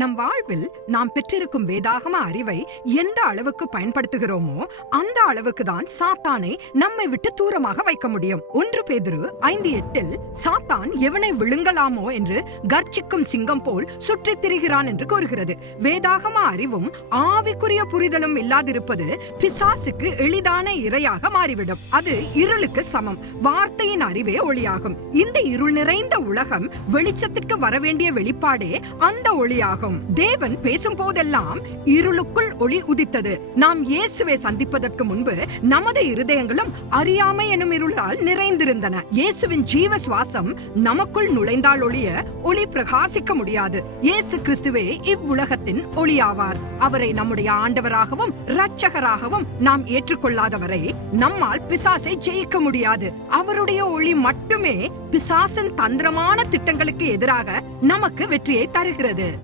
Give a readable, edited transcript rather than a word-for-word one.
நம் வாழ்வில் நாம் பெற்றிருக்கும் வேதாகம அறிவை எந்த அளவுக்கு பயன்படுத்துகிறோமோ அந்த அளவுக்கு தான் சாத்தானை நம்மை விட்டு தூரமாக வைக்க முடியும். 1 பேதுரு 5:8 சாத்தான் எவனை விழுங்கலாமோ என்று கர்ச்சிக்கும் சிங்கம் போல் சுற்றித் திரிகிறான் என்று கூறுகிறது. வேதாகம அறிவும் ஆவிக்குரிய புரிதலும் இல்லாதிருப்பது பிசாசுக்கு எளிதான இரையாக மாறிவிடும். அது இருளுக்கு சமம். வார்த்தையின் அறிவே ஒளியாகும். இந்த இருள் நிறைந்த உலகம் வெளிச்சத்திற்கு வரவேண்டிய வெளிப்பாடே அந்த ஒளியாகும். தேவன் பேசும் போதெல்லாம் இருளுக்குள் ஒளி உதித்தது. நாம் இயேசுவை சந்திப்பதற்கு முன்பு நமது இருதயங்களும் அறியாமை எனும் இருளால் நிறைந்திருந்தன. இயேசுவின் ஜீவ சுவாசம் நமக்குள் நுழைந்தால் ஒளிய ஒளி பிரகாசிக்க முடியாது. இயேசு கிறிஸ்துவே இவ்வுலகத்தின் ஒளியாவார். அவரை நம்முடைய ஆண்டவராகவும் இரட்சகராகவும் நாம் ஏற்றுக்கொள்ளாதவரை நம்மால் பிசாசை ஜெயிக்க முடியாது. அவருடைய ஒளி மட்டுமே பிசாசின் தந்திரமான திட்டங்களுக்கு எதிராக நமக்கு வெற்றியை தருகிறது.